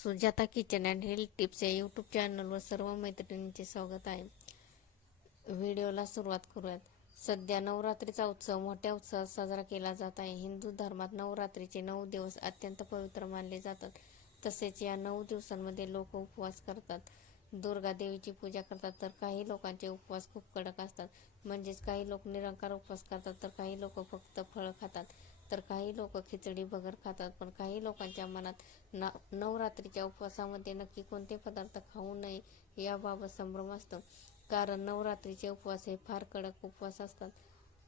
Sujata kitchen and health tips या YouTube चॅनलवर सर्व मैत्रिणींचे स्वागत आहे. व्हिडिओला सुरुवात करूयात. सध्या नवरात्रीचा उत्सव मोठ्या उत्साहात साजरा केला जात आहे. हिंदू धर्मात नवरात्रीचे 9 दिवस अत्यंत पवित्र मानले जातात. तसेच या 9 दिवसांमध्ये लोक उपवास करतात, दुर्गा देवीची पूजा करतात. तर काही लोकांचे उपवास खूप कडक असतात. म्हणजेच काही लोक निरंकार उपवास करतात, तर काही लोक फक्त फळं खातात, तर काही लोक खिचडी भगर खातात. पण काही लोकांच्या मनात नवरात्रीच्या उपवासामध्ये नक्की कोणते पदार्थ खाऊ नये याबाबत संभ्रम असतो. कारण नवरात्रीचे उपवास हे फार कडक उपवास असतात.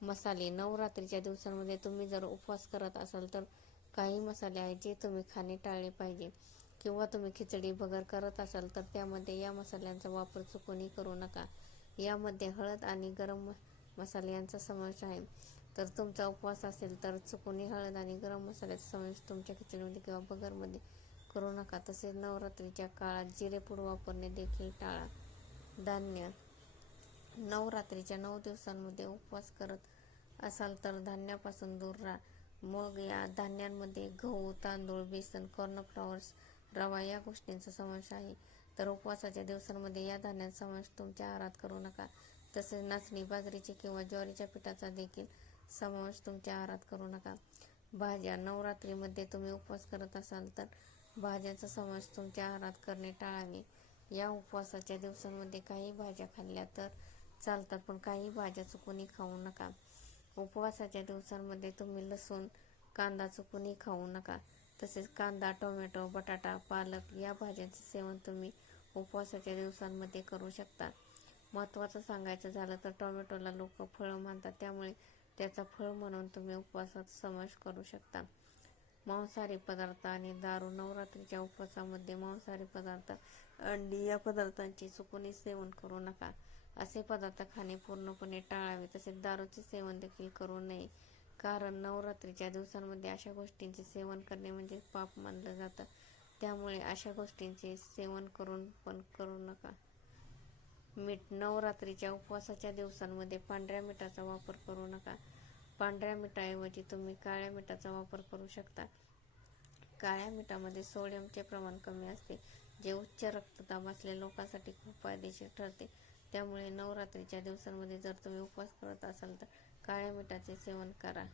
मसाले. नवरात्रीच्या दिवसांमध्ये तुम्ही जर उपवास करत असाल तर काही मसाले आहेत जे तुम्ही खाणे टाळले पाहिजे. किंवा तुम्ही खिचडी भगर करत असाल तर त्यामध्ये या मसाल्यांचा वापर चुकूनही करू नका. यामध्ये हळद आणि गरम मसाले यांचा समावेश आहे. तर तुमचा उपवास असेल तर चुकूनही हळद आणि गरम मसाल्याचा समावेश तुमच्या खिचडीमध्ये किंवा भगरमध्ये करू नका. तसेच नवरात्रीच्या काळात जिरेपूड वापरणे देखील टाळा. धान्य. नवरात्रीच्या 9 दिवसांमध्ये उपवास करत असाल तर धान्यापासून दूर राहा. मग या धान्यांमध्ये गहू, तांदूळ, बेसन, कॉर्नफ्लॉवर्स, रवा या गोष्टींचा समावेश आहे. तर उपवासाच्या दिवसांमध्ये या धान्यांचा समावेश तुमच्या आहारात करू नका. तसेच नाचणी, बाजरीचे किंवा ज्वारीच्या पिठाचा देखील समावेश तुमच्या आहारात करू नका. भाज्या. नवरात्रीमध्ये तुम्ही उपवास करत असाल तर भाज्यांचा समावेश तुमच्या आहारात करणे टाळावे. या उपवासाच्या दिवसांमध्ये काही भाज्या खाल्ल्या तर चालतात, पण काही भाज्या चुकूनही खाऊ नका. उपवासाच्या दिवसांमध्ये तुम्ही लसूण, कांदा चुकूनही खाऊ नका. तसेच कांदा, टोमॅटो, बटाटा, पालक या भाज्यांचे सेवन तुम्ही उपवासाच्या दिवसांमध्ये करू शकता. महत्त्वाचं सांगायचं झालं तर टोमॅटोला लोक फळं मानतात, त्यामुळे त्याचा फळ म्हणून तुम्ही उपवासात समावेश करू शकता. मांसाहारी पदार्थ आणि दारू. नवरात्रीच्या उपवासामध्ये मांसाहारी पदार्थ, अंडी या पदार्थांचे चुकूनही सेवन करू नका. असे पदार्थ खाणे पूर्णपणे टाळावे. तसेच दारूचे सेवन देखील करू नये, कारण नवरात्रीच्या दिवसांमध्ये अशा गोष्टींचे सेवन करणे म्हणजे पाप मानलं जातं. त्यामुळे अशा गोष्टींचे सेवन करू नका. मीठ. नवरात्रीच्या उपवासाच्या दिवसांमध्ये पांढऱ्या मिठाचा वापर करू नका. पांढऱ्या मिठाऐवजी तुम्ही काळ्या मिठाचा वापर करू शकता. काळ्या मिठामध्ये सोडियमचे प्रमाण कमी असते, जे उच्च रक्तदाब असलेल्या लोकांसाठी खूप फायदेशीर ठरते. त्यामुळे नवरात्रीच्या दिवसांमध्ये जर तुम्ही उपवास करत असाल तर काळ्या मिठाचे सेवन करा.